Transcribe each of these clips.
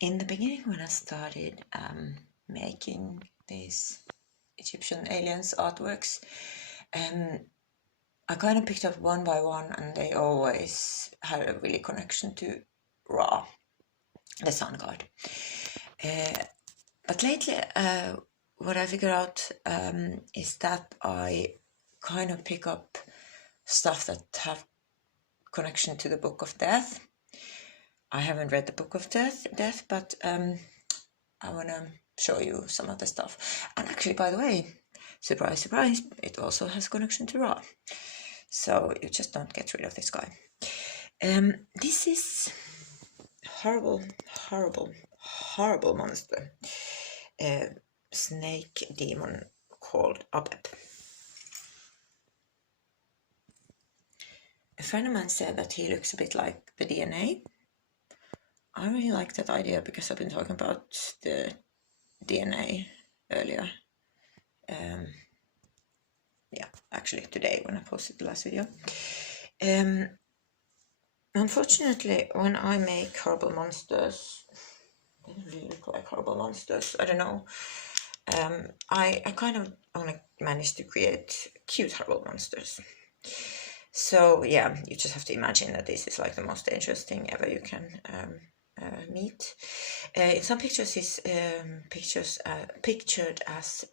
In the beginning, when I started making these Egyptian aliens artworks, I kind of picked up one by one, and they always had a really connection to Ra, the sun god. But lately, what I figured out is that I kind of pick up stuff that have connection to the Book of Death. I haven't read the Book of Death, but I want to show you some of the stuff. And actually, by the way, surprise, surprise, it also has connection to Ra. So you just don't get rid of this guy. This is horrible, horrible, horrible monster. Snake demon called Abeb. A friend of mine said that he looks a bit like the DNA. I really like that idea because I've been talking about the DNA earlier. Yeah, actually today when I posted the last video. Unfortunately, when I make horrible monsters, they don't really look like horrible monsters. I don't know. I kind of only managed to create cute horrible monsters. So yeah, you just have to imagine that this is like the most dangerous thing ever you can meet. In some pictures, he's pictured as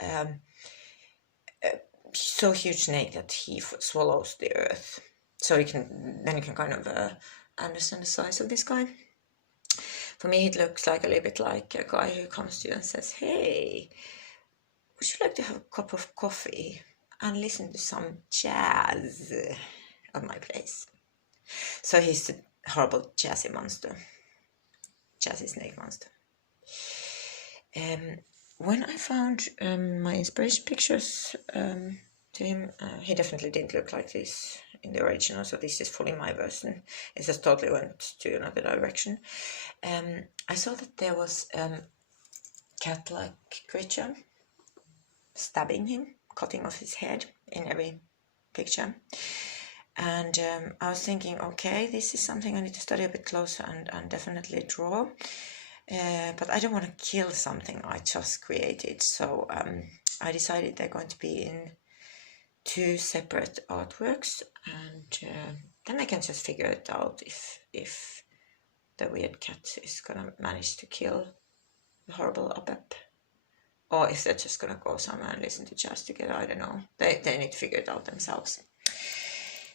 so huge snake that he swallows the earth. So you can kind of understand the size of this guy. For me, it looks like a little bit like a guy who comes to you and says, "Hey, would you like to have a cup of coffee and listen to some jazz at my place?" So he's the horrible jazzy monster, jazzy snake monster. When I found my inspiration pictures to him, he definitely didn't look like this in the original, so this is fully my version. It just totally went to another direction. I saw that there was cat-like creature stabbing him, cutting off his head in every picture. And I was thinking, okay, this is something I need to study a bit closer and definitely draw. But I don't want to kill something I just created. So I decided they're going to be in 2 separate artworks. And then I can just figure it out if the weird cat is going to manage to kill the horrible Abeb. Or if they're just going to go somewhere and listen to jazz together. I don't know. They need to figure it out themselves.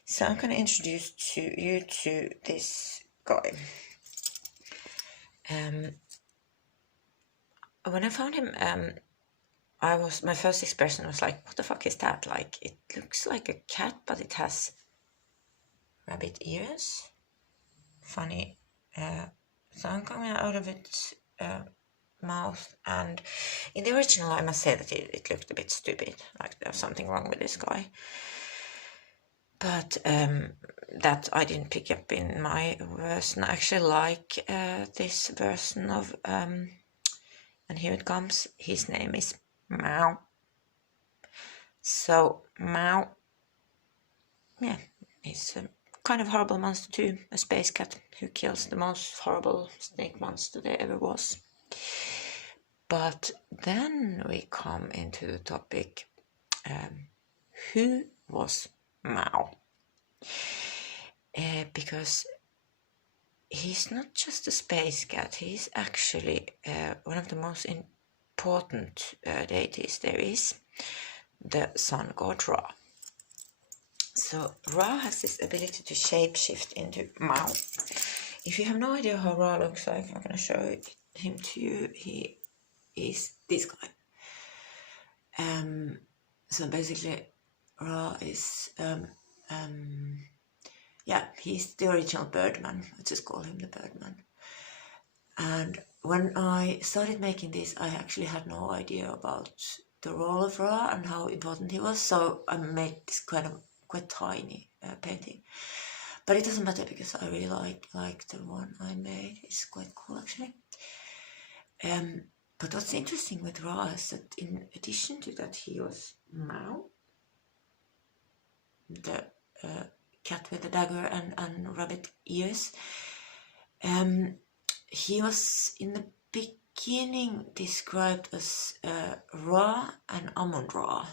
So I'm going to introduce you to this guy. When I found him, my first expression was like, what the fuck is that? Like, it looks like a cat, but it has rabbit ears. Funny sound coming out of its mouth. And in the original, I must say that it looked a bit stupid. Like there's something wrong with this guy. But that I didn't pick up in my version. I actually like this version of, and here it comes, his name is Mao. So Mao, yeah, he's a kind of horrible monster too, a space cat who kills the most horrible snake monster there ever was. But then we come into the topic, who was Mao? Because he's not just a space cat, he's actually one of the most important deities there is, the sun god Ra. So Ra has this ability to shapeshift into Mao. If you have no idea how Ra looks like, I'm going to show him to you. He is this guy. So basically, Ra is, yeah, he's the original Birdman. Let's just call him the Birdman. And when I started making this, I actually had no idea about the role of Ra and how important he was. So I made this kind of quite tiny painting. But it doesn't matter because I really like the one I made. It's quite cool actually. But what's interesting with Ra is that in addition to that, he was Mao, the cat with the dagger and rabbit ears. He was in the beginning described as Ra and Amun-Ra.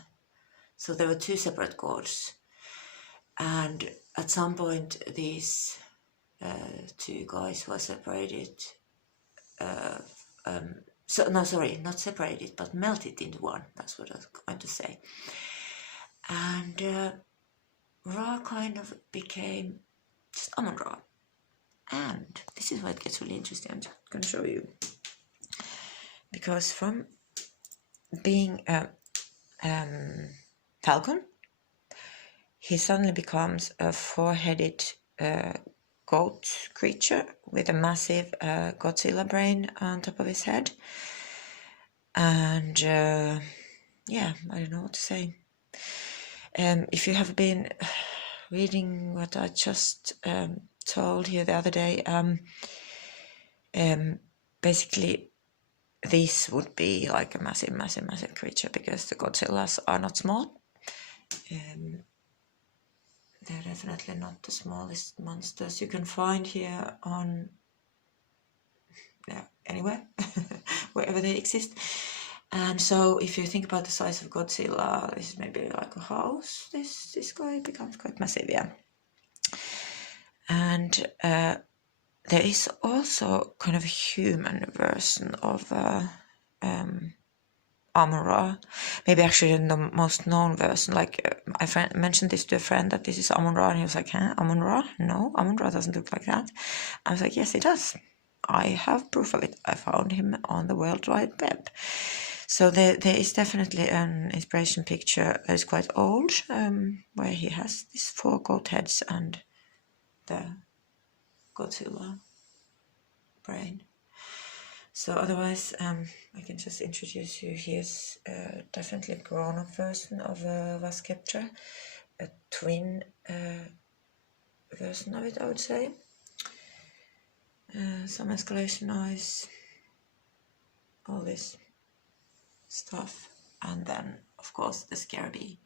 So there were two separate gods. And at some point, these two guys were separated. Not separated, but melted into one. That's what I was going to say. And Ra kind of became just Amun-Ra. And this is where it gets really interesting. I'm just going to show you. Because from being a falcon, he suddenly becomes a four-headed goat creature with a massive Godzilla brain on top of his head. And yeah, I don't know what to say. If you have been reading what I just told you the other day, basically this would be like a massive, massive, massive creature, because the Godzillas are not small. They're definitely not the smallest monsters you can find here on, anywhere, wherever they exist. And so if you think about the size of Godzilla, this is maybe like a house. This guy becomes quite massive, yeah. And there is also kind of a human version of Amun-Ra. Maybe actually the most known version. Like I mentioned this to a friend that this is Amun-Ra, and he was like, huh, Amun-Ra? No, Amun-Ra doesn't look like that. I was like, yes, it does. I have proof of it. I found him on the World Wide Web. So there is definitely an inspiration picture that is quite old, where he has these four goat heads and the Godzilla brain. So otherwise, I can just introduce you. Here's definitely a grown-up version of Vaskeptra, a twin version of it, I would say. Some escalation noise, all this stuff, and then of course the scary bee.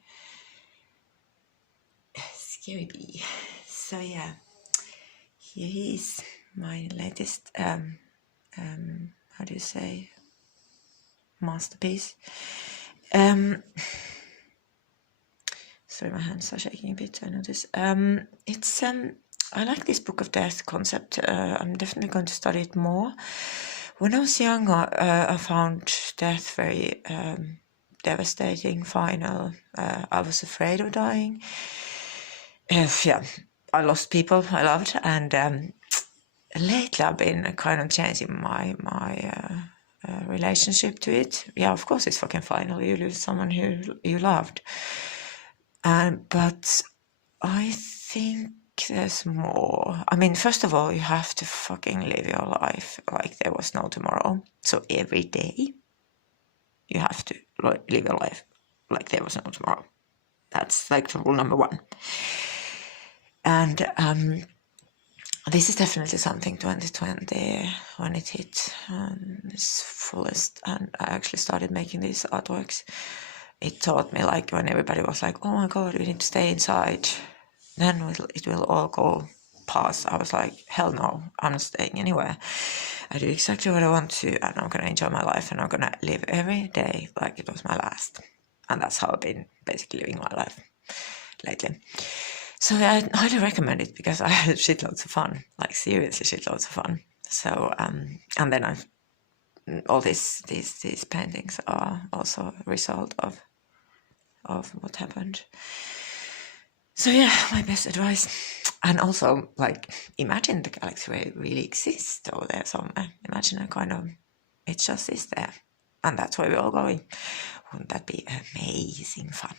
So yeah, here is my latest how do you say, masterpiece. Sorry, my hands are shaking a bit, I notice. It's I like this Book of Death concept. I'm definitely going to study it more. When I was younger, I found death very devastating, final. I was afraid of dying. Yeah, I lost people I loved, and lately I've been kind of changing my relationship to it. Yeah, of course it's fucking final. You lose someone who you loved, but I think there's more. I mean, first of all, you have to fucking live your life like there was no tomorrow. So every day you have to live your life like there was no tomorrow. That's like rule number one. And this is definitely something 2020, when it hit its fullest, and I actually started making these artworks. It taught me, like, when everybody was like, oh my god, we need to stay inside, then it will all go past. I was like, hell no, I'm not staying anywhere. I do exactly what I want to, and I'm going to enjoy my life, and I'm going to live every day like it was my last. And that's how I've been basically living my life lately. So I highly recommend it, because I had shitloads of fun, like seriously shitloads of fun. So and then all these paintings are also a result of what happened. So yeah, my best advice. And also, like, imagine the galaxy where it really exists over there somewhere. Imagine a kind of, it just is there, and that's where we're all going. Wouldn't that be amazing fun?